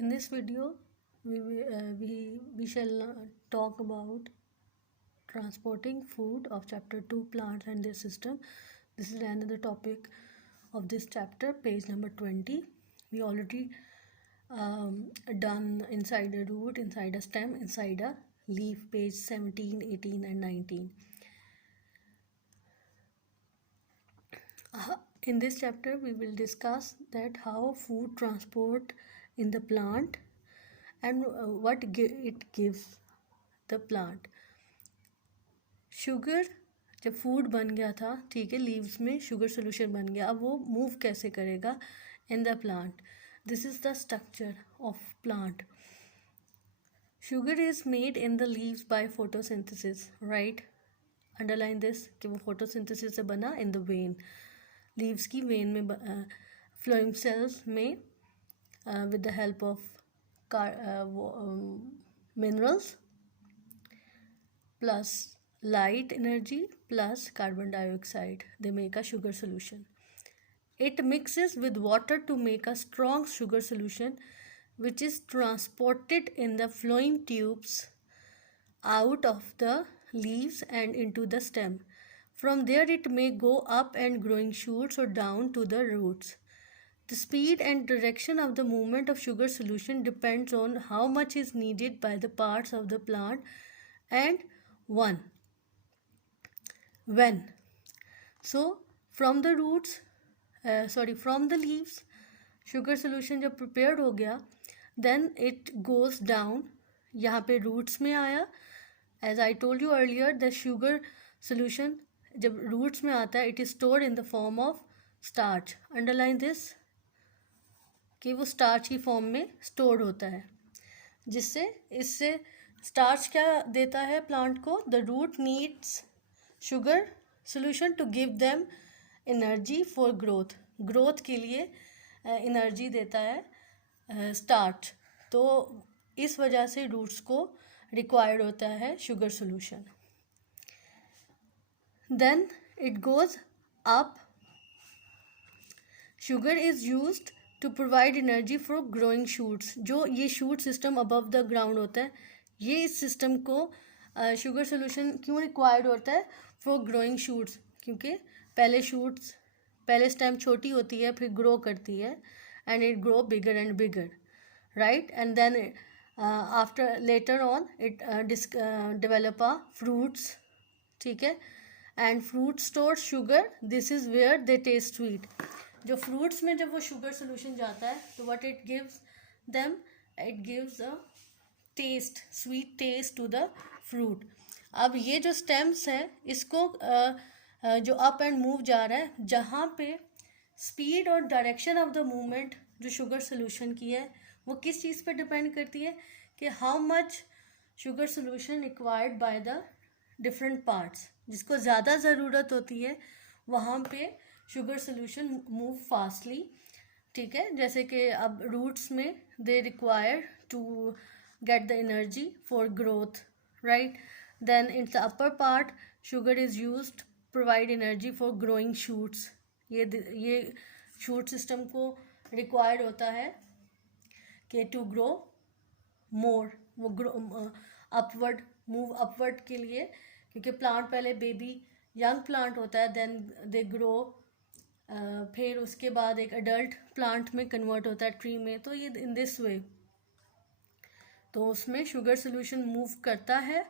In this video, we shall talk about transporting food of chapter 2 plants and their system. This is another topic of this chapter, page number 20. We already done inside a root, inside a stem, inside a leaf, page 17, 18 and 19. In this chapter, we will discuss that how food transport in the plant and what it gives the plant. Sugar जब food बन गया था, ठीक है, leaves में sugar solution बन गया, अब वो मूव कैसे करेगा in the plant. This is the structure of plant. Sugar is made in the leaves by photosynthesis, right. Underline this कि वो फोटोसिंथेसिस से बना इन द वेन, लीव्स की वेन में, फ्लोएम सेल्स में, with the help of minerals plus light energy plus carbon dioxide, they make a sugar solution. It mixes with water to make a strong sugar solution which is transported in the phloem tubes out of the leaves and into the stem. From there it may go up and growing shoots or down to the roots. The speed and direction of the movement of sugar solution depends on how much is needed by the parts of the plant and when. So from the roots, from the leaves, sugar solution जब prepared हो गया, then it goes down. यहाँ पे roots में आया. As I told you earlier, the sugar solution जब roots में आता है, it is stored in the form of starch. Underline this कि वो स्टार्च की फॉर्म में स्टोर्ड होता है, जिससे इससे स्टार्च क्या देता है प्लांट को. The root needs sugar solution to give them energy for growth. Growth के लिए एनर्जी देता है स्टार्च. तो इस वजह से रूट्स को रिक्वायर्ड होता है sugar solution. Then it goes up. Sugar is used to provide energy for growing shoots. जो ये shoot system above the ground होता है, ये इस सिस्टम को शुगर सोल्यूशन क्यों रिक्वायर्ड होता है फॉर ग्रोइंग शूट्स, क्योंकि पहले स्टेम छोटी होती है, फिर ग्रो करती है and it grow bigger and bigger, right. And then after later on it develop a fruits, ठीक है, and fruit store sugar. This is where they taste sweet. जो फ्रूट्स में जब वो शुगर सोल्यूशन जाता है तो what it gives them, it gives a taste, sweet taste to the fruit. अब ये जो स्टेम्स है, इसको जो अप एंड मूव जा रहा है, जहाँ पे स्पीड और डायरेक्शन ऑफ द मूवमेंट जो शुगर सोल्यूशन की है, वो किस चीज़ पे डिपेंड करती है कि how much sugar solution required by the different parts. जिसको ज़्यादा ज़रूरत होती है वहाँ पे शुगर सोल्यूशन मूव फास्टली, ठीक है. जैसे कि अब रूट्स में they require to get the energy for growth, right. Then in the upper part sugar is used provide energy for growing shoots. ये शूट सिस्टम को रिक्वायर्ड होता है कि टू ग्रो मोर, वो ग्रो अपवर्ड, मूव अपवर्ड के लिए, क्योंकि plant पहले बेबी यंग प्लांट होता है, देन दे ग्रो, फिर उसके बाद एक अडल्ट प्लांट में कन्वर्ट होता है, ट्री में. तो ये इन दिस वे, तो उसमें शुगर सोल्यूशन मूव करता है.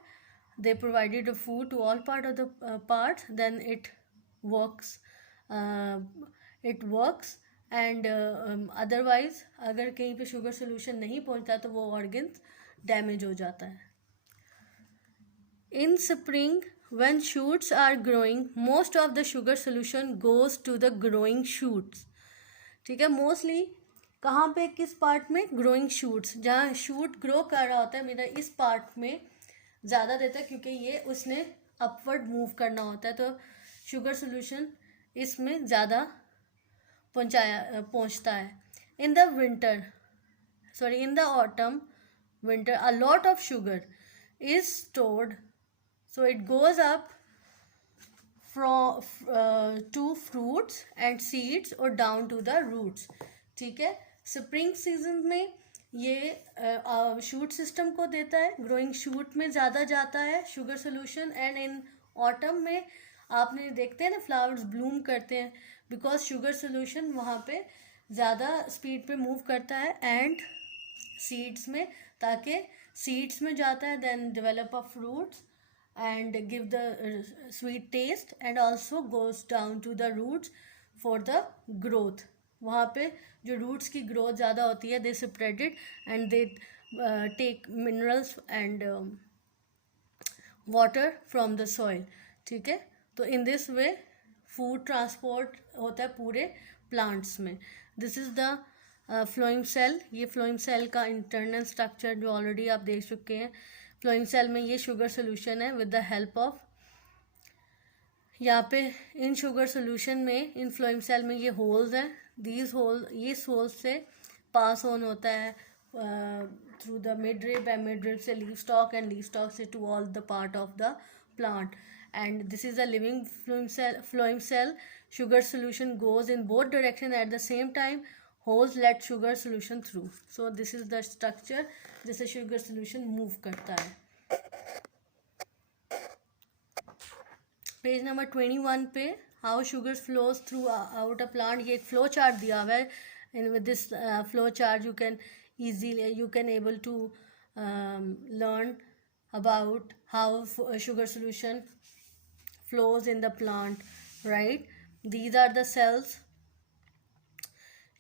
They provided a food to all part of the part, then it works and otherwise अगर कहीं पे शुगर सोल्यूशन नहीं पहुंचता तो वो ऑर्गन्स डैमेज हो जाता है. इन spring when shoots are growing, most of the sugar solution goes to the growing shoots, ठीक है. मोस्टली कहाँ पे, किस पार्ट में, ग्रोइंग शूट्स. जहाँ शूट ग्रो कर रहा होता है, मेरा इस पार्ट में ज़्यादा देता है, क्योंकि ये उसने अपवर्ड मूव करना होता है, तो शुगर सोल्यूशन इसमें ज़्यादा पहुँचता है. In the autumn winter a lot of sugar is stored. So it goes up from to fruits and seeds or down to the roots, ठीक है. स्प्रिंग सीजन में ये शूट सिस्टम को देता है, ग्रोइंग शूट में ज़्यादा जाता है sugar solution. And in autumn में आपने देखते हैं ना फ्लावर्स ब्लूम करते हैं, बिकॉज शुगर सोल्यूशन वहाँ पे ज़्यादा स्पीड पे मूव करता है एंड सीड्स में, ताकि सीड्स में जाता है, then develop a fruits and give the sweet taste, and also goes down to the roots for the growth. वहाँ पे जो roots की growth ज़्यादा होती है, they spread it and they take minerals and water from the soil. ठीक है, तो in this way food transport होता है पूरे plants में. This is the phloem cell. ये फ्लोइम सेल का इंटरनल स्ट्रक्चर जो ऑलरेडी आप देख चुके हैं. फ्लोइम सेल में ये शुगर सोल्यूशन है विद द हेल्प ऑफ, यहाँ पे इन शुगर सोल्यूशन में इन फ्लोइम सेल में ये होल्स हैं. दीज होल, ये होल्स से पास ऑन होता है through the mid rib, and mid rib से leaf stalk, and leaf stalk से to all the part of the plant. And this is a living phloem cell. sugar solution goes in both direction at the same time. Holes let sugar solution through. So this is the structure जिससे sugar solution move करता है. Page number 21 पे how sugar flows through out a plant, ये एक flow chart दिया हुआ है. and with this flow chart you can able to learn about how sugar solution flows in the plant, right? These are the cells.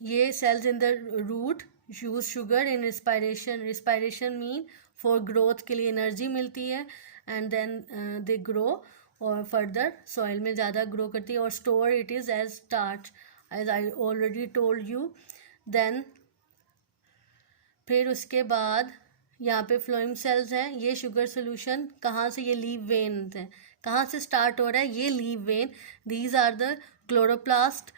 ये cells in the root use sugar in respiration. respiration mean for growth के लिए energy मिलती है, and then they grow और further soil में ज़्यादा grow करती है, और store it is as starch as I already told you. then फिर उसके बाद यहाँ पे फ्लोइम सेल्स हैं. ये शुगर सोल्यूशन कहाँ से, ये लीव वेन है, कहाँ से स्टार्ट हो रहा है, ये leaf vein. These are the chloroplast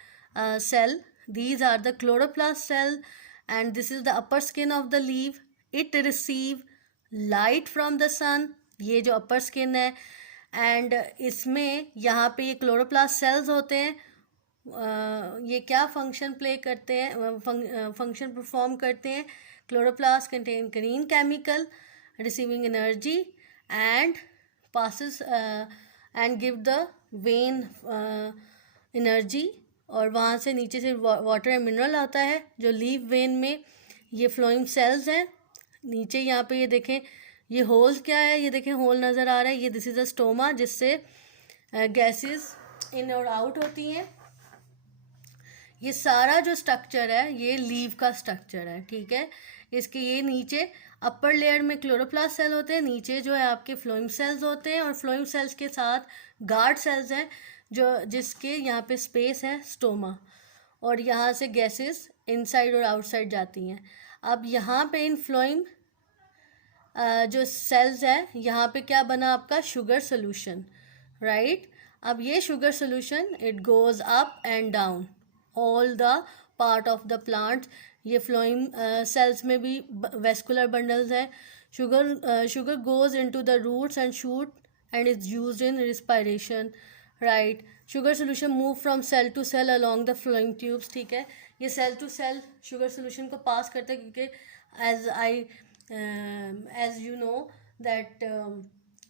cell. these are the chloroplast cell, and this is the upper skin of the leaf. it receive light from the sun. ये जो upper skin है, and इसमें यहाँ पे ये chloroplast cells होते हैं. ये क्या फंक्शन प्ले करते हैं, फंक्शन परफॉर्म करते हैं. chloroplast contain green chemical receiving energy and passes and give the vein energy, और वहाँ से नीचे से वाटर एंड मिनरल आता है जो लीव वेन में. ये फ्लोइम सेल्स हैं. नीचे यहाँ पे ये देखें, ये होल्स क्या है, ये देखें होल नज़र आ रहा है. ये दिस इज़ अ स्टोमा जिससे गैसेस इन और आउट होती हैं. ये सारा जो स्ट्रक्चर है ये लीव का स्ट्रक्चर है, ठीक है. इसके ये नीचे अपर लेयर में क्लोरोप्लास्ट सेल होते हैं, नीचे जो है आपके फ्लोइम सेल्स होते हैं, और फ्लोइम सेल्स के साथ गार्ड सेल्स हैं जो जिसके यहाँ पे स्पेस है स्टोमा, और यहाँ से गैसेस इनसाइड और आउटसाइड जाती हैं. अब यहाँ पे इन फ्लोइम जो सेल्स है, यहाँ पे क्या बना आपका शुगर सोल्यूशन, राइट. अब ये sugar solution it goes up and down all the part of the plant. ये फ्लोइम सेल्स में भी वेस्कुलर बंडल्स हैं. Sugar goes into the roots and shoot and is used in respiration, right. Sugar solution move from cell to cell along the flowing tubes, ठीक है. ये cell to cell sugar solution को pass करता है, क्योंकि as you know that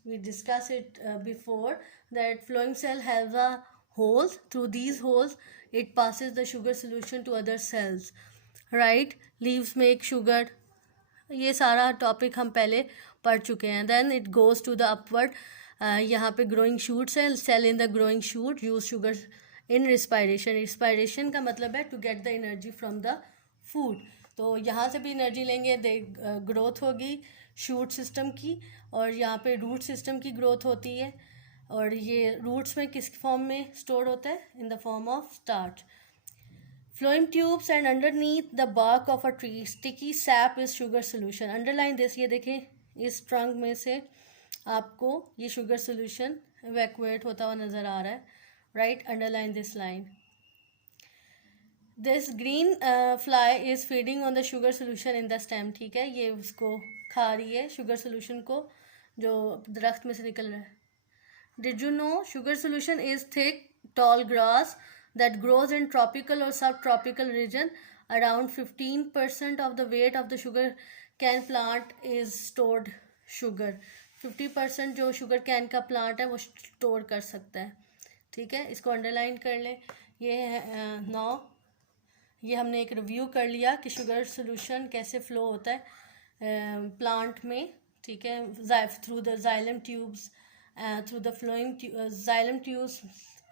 we discussed it before, that flowing cell has a holes. Through these holes it passes the sugar solution to other cells, right. leaves make sugar, ये सारा topic हम पहले पढ़ चुके हैं. then it goes to the upward. यहाँ पे growing shoot cell in the growing shoot use sugar in respiration. Respiration का मतलब है to get the energy from the food. तो यहाँ से भी एनर्जी लेंगे, ग्रोथ होगी शूट सिस्टम की, और यहाँ पे रूट सिस्टम की ग्रोथ होती है. और ये रूट्स में किस फॉर्म में स्टोर होता है, in the form of starch. Flowing tubes and underneath the bark of a tree sticky sap is sugar solution. Underline this. ये देखें इस ट्रंक में से आपको ये शुगर सोल्यूशन इवैक्यूएट होता हुआ नज़र आ रहा है, right. Underline this line. This green fly is feeding on the sugar solution in the stem, ठीक है. ये उसको खा रही है शुगर सोल्यूशन को जो दरख्त में से निकल रहा है. Did you know sugar solution is thick tall grass that grows in tropical or subtropical region. around 15% of the weight of the sugar cane plant is stored sugar. 50% जो शुगर कैन का प्लांट है वो store कर सकता है. ठीक है, इसको अंडरलाइन कर लें. ये है 9. ये हमने एक रिव्यू कर लिया कि शुगर सोल्यूशन कैसे फ़्लो होता है प्लांट में. ठीक है, through the xylem tubes, through the flowing xylem tubes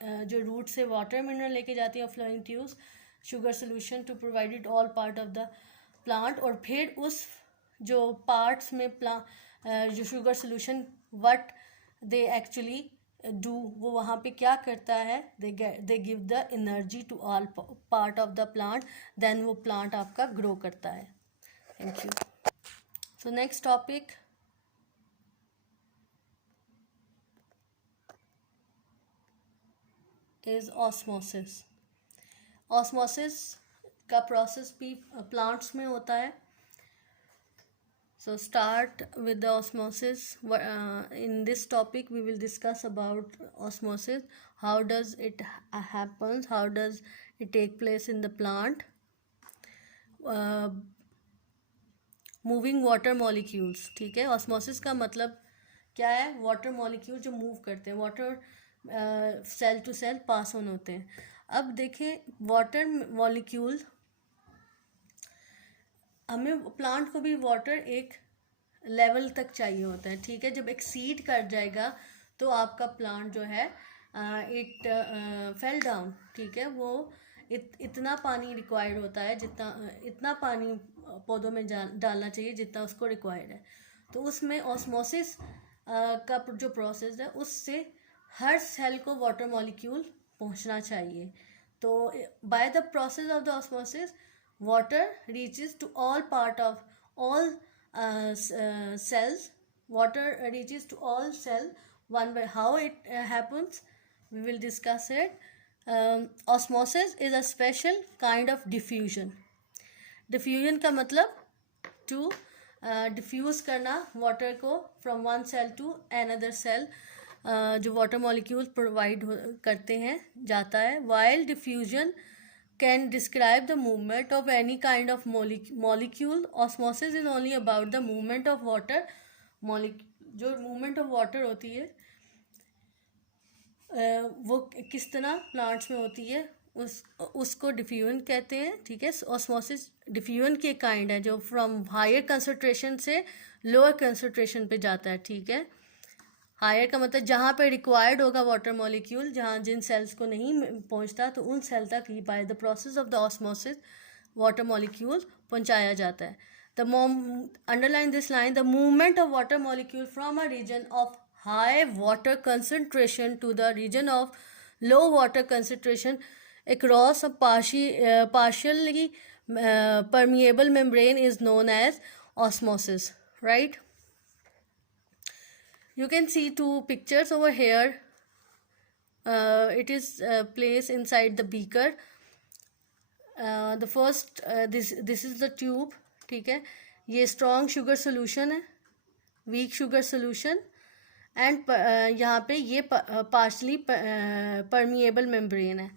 जो रूट से वाटर मिनरल लेके जाती है, और flowing tubes sugar solution to provide it all part of the plant. और फिर उस जो पार्ट्स में जो sugar solution what they actually do, वो वहाँ पे क्या करता है, they give the energy to all part of the plant. Then वो प्लांट आपका ग्रो करता है. Thank you. So next topic is osmosis. Osmosis का प्रोसेस भी प्लांट्स में होता है. So start with the osmosis. In this topic we will discuss about osmosis. How does it happens? How does it take place in the plant? Moving water molecules. ठीक है, osmosis का मतलब क्या है? वाटर मॉलिक्यूल जो move करते हैं, water cell to cell pass on होते हैं. अब देखें, वाटर मॉलिक्यूल, हमें प्लांट को भी वाटर एक लेवल तक चाहिए होता है. ठीक है, जब एक्सीड कर जाएगा तो आपका प्लांट जो है इट फेल डाउन. ठीक है, वो इतना पानी रिक्वायर्ड होता है, इतना पानी पौधों में डालना चाहिए जितना उसको रिक्वायर्ड है. तो उसमें ऑस्मोसिस का जो प्रोसेस है, उससे हर सेल को वाटर मॉलिक्यूल पहुंचना चाहिए. तो bye the process of the osmosis water reaches to all part of all cells. Water reaches to all cell one by. How it happens, we will discuss it. Osmosis is a special kind of diffusion. Diffusion का मतलब to diffuse करना water को from one cell to another cell, जो water molecule provide करते हैं जाता है. While diffusion can describe the movement of any kind of molecule, osmosis is only about the movement of water molecule. जो movement of water होती है वो किस तरह प्लांट्स में होती है, उसको डिफ्यूजन कहते हैं. ठीक है, ऑस्मोसिस डिफ्यूजन की एक काइंड है जो फ्रॉम हायर कंसंट्रेशन से लोअर कंसंट्रेशन पे जाता है. ठीक है, हायर का मतलब जहाँ पे रिक्वायर्ड होगा वाटर मॉलिक्यूल, जहाँ जिन सेल्स को नहीं पहुँचता, तो उन सेल तक ही by the process of the osmosis water molecule पहुँचाया जाता है. The underline this line, the movement of water molecule from a region of high water concentration to the region of low water concentration across a partially permeable membrane is known as osmosis. Right? You can see two pictures over here. It is placed inside the beaker. The first this is the tube. ठीक है, ये strong sugar solution है, weak sugar solution, and यहाँ पे ये partially permeable membrane है.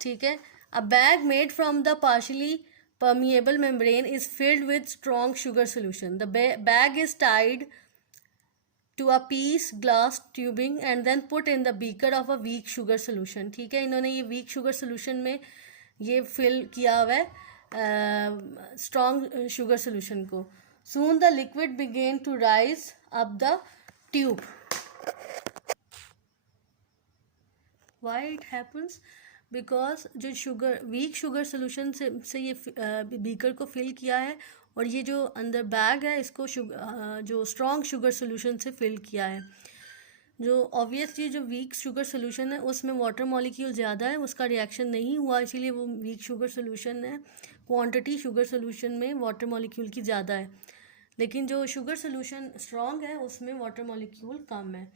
ठीक है, a bag made from the partially permeable membrane is filled with strong sugar solution. The bag is tied to a piece glass tubing and then put in the beaker of a weak sugar solution. ठीक है, इन्होंने ये weak sugar solution में ये fill किया हुआ है strong sugar solution को. Soon the liquid began to rise up the tube. Why it happens? Because जो शुगर वीक शुगर सोल्यूशन से ये बीकर को फिल किया है, और ये जो अंदर बैग है इसको जो स्ट्रॉन्ग शुगर सोल्यूशन से फिल किया है. जो ऑब्वियसली जो वीक शुगर सोल्यूशन है उसमें वाटर मॉलिक्यूल ज़्यादा है, उसका रिएक्शन नहीं हुआ, इसीलिए वो वीक शुगर सोल्यूशन है. क्वांटिटी शुगर सोल्यूशन में वाटर मॉलिक्यूल की ज़्यादा है, लेकिन जो शुगर सोल्यूशन स्ट्रॉन्ग है उसमें वाटर मॉलिक्यूल कम है.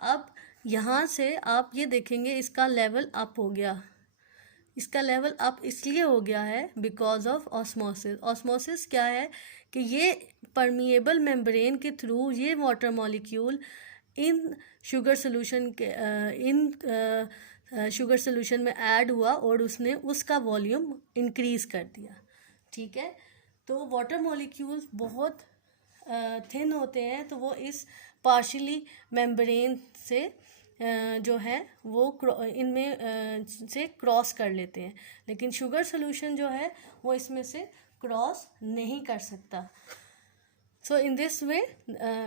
अब यहाँ से आप ये देखेंगे इसका लेवल अप हो गया. इसका लेवल अप इसलिए हो गया है बिकॉज ऑफ ऑस्मोसिस. ऑस्मोसिस क्या है कि ये परमिएबल मेम्ब्रेन के थ्रू ये वाटर मॉलिक्यूल इन शुगर सोल्यूशन में ऐड हुआ और उसने उसका वॉल्यूम इंक्रीज़ कर दिया. ठीक है। तो वाटर मॉलिक्यूल्स बहुत थिन होते हैं, तो वो इस पार्शियली मेम्ब्रेन से जो है वो इनमें से क्रॉस कर लेते हैं, लेकिन शुगर सोल्यूशन जो है वो इसमें से क्रॉस नहीं कर सकता। So in this way,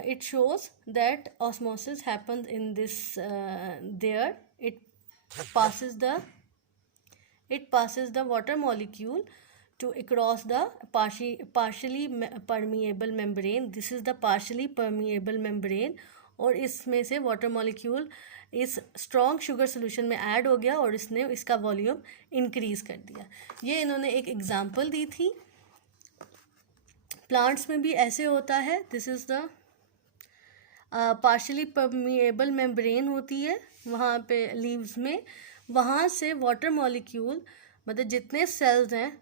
it shows that osmosis happens in this there. Passes the it passes the water molecule to across the partially permeable membrane. This is the partially permeable membrane. और इसमें से water molecule इस strong sugar solution में add हो गया और इसने इसका वॉल्यूम इंक्रीज कर दिया। ये इन्होंने एक एग्जांपल दी थी। प्लांट्स में भी ऐसे होता है। This is the partially permeable membrane होती है वहाँ पे लीव्स में, वहाँ से वाटर मॉलिक्यूल मतलब जितने सेल्स हैं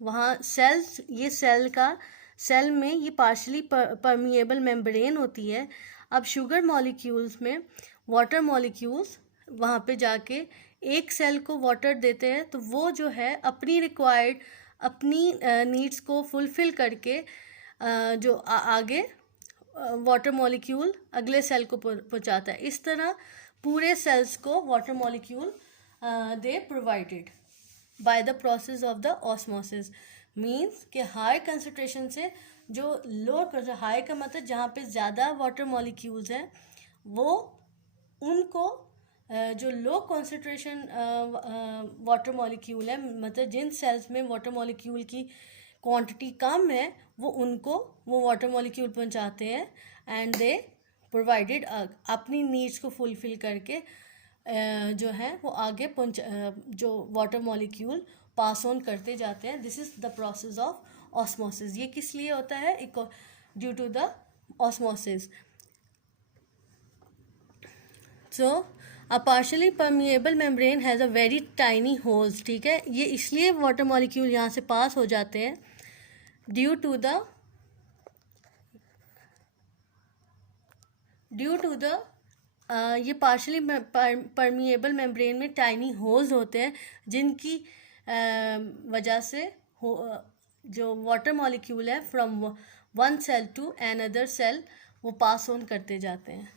वहाँ सेल्स, ये सेल में ये पार्शियली परमिएबल मेम्ब्रेन होती है। अब शुगर मॉलिक्यूल्स में वाटर मॉलिक्यूल्स वहाँ पे जाके एक सेल को वाटर देते हैं, तो वो जो है अपनी रिक्वायर्ड अपनी नीड्स को फुलफ़िल करके जो आगे वाटर मॉलिक्यूल अगले सेल को पहुंचाता है। इस तरह पूरे सेल्स को water molecule they provided by the process of the osmosis. Means कि हाई कंसंट्रेशन से जो लो, हाई का मतलब जहाँ पे ज़्यादा वाटर मॉलिक्यूल्स हैं वो उनको जो लो कॉन्सेंट्रेशन वाटर मॉलिक्यूल है, मतलब जिन सेल्स में वाटर मॉलिक्यूल की क्वांटिटी कम है वो उनको वो वाटर मॉलिक्यूल पहुंचाते हैं एंड दे प्रोवाइडेड अपनी नीड्स को फुलफ़िल करके जो है वो आगे जो वाटर मॉलिक्यूल पास ऑन करते जाते हैं। This is the process of osmosis. ये किस लिए होता है? Due to the osmosis. So a partially permeable membrane has a very tiny holes. ठीक है, ये इसलिए वाटर मॉलिक्यूल यहाँ से पास हो जाते हैं ड्यू टू द ये पार्शियली परमिएबल मेम्ब्रेन में टाइनी होल्स होते हैं जिनकी वजह से जो वाटर मॉलिक्यूल है from one cell to another cell वो पास ऑन करते जाते हैं।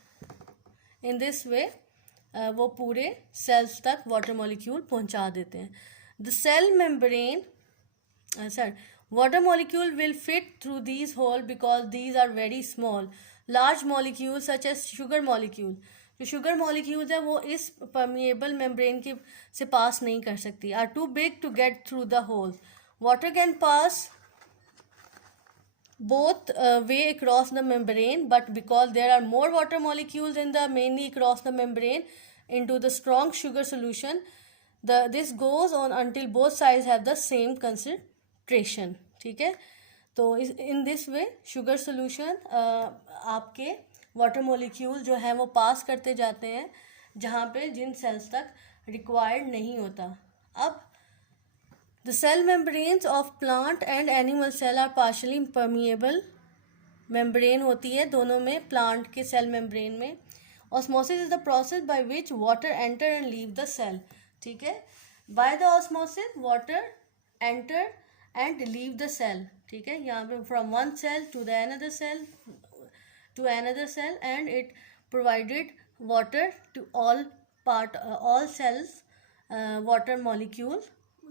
इन दिस वे वो पूरे सेल्स तक वाटर मॉलिक्यूल पहुंचा देते हैं। The cell membrane water molecule will fit through these holes because these are very small. Large molecules such as sugar molecule, जो sugar molecules है वो इस permeable membrane के से पास नहीं कर सकती, are too big to get through the holes. Water can pass both way across the membrane, but because there are more water molecules in the mainly across the membrane into the strong sugar solution, this goes on until both sides have the same concentration. ठीक है, तो in this way sugar solution आपके water molecule जो है वो पास करते जाते हैं जहाँ पे जिन सेल्स तक रिक्वायर्ड नहीं होता। अब the cell membranes of plant and animal cell are partially permeable membrane होती है दोनों में, प्लांट के सेल मेम्ब्रेन में। Osmosis is the process by which water enter and leave the cell. ठीक है, by the osmosis water enter and leave the cell. ठीक है, यहाँ पे from one cell to the another cell and it provided water to all cells. Water molecule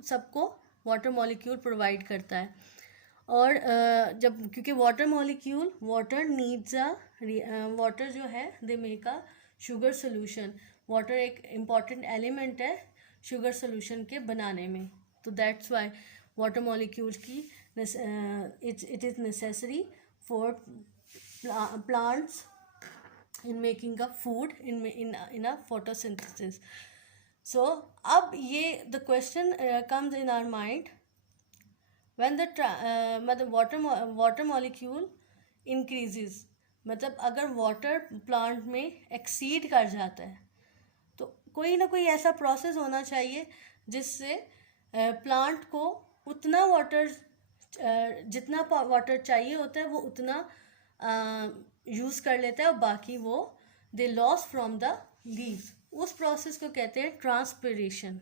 सबको water molecule provide करता है। और जब क्योंकि water molecule water needs water जो है they make a sugar solution. Water एक इम्पॉर्टेंट एलिमेंट है शुगर सोल्यूशन के बनाने में, तो दैट्स वाई water molecules की it is necessary for plants in making a food in a photosynthesis. So अब ये the question comes in our mind when the मतलब water molecule increases, मतलब अगर water plant में exceed कर जाता है तो कोई ना कोई ऐसा process होना चाहिए जिससे प्लांट को उतना वाटर जितना वाटर चाहिए होता है वो उतना यूज़ कर लेता है और बाकी वो दे लॉस फ्रॉम द लीव्स। उस प्रोसेस को कहते हैं ट्रांसपिरेशन।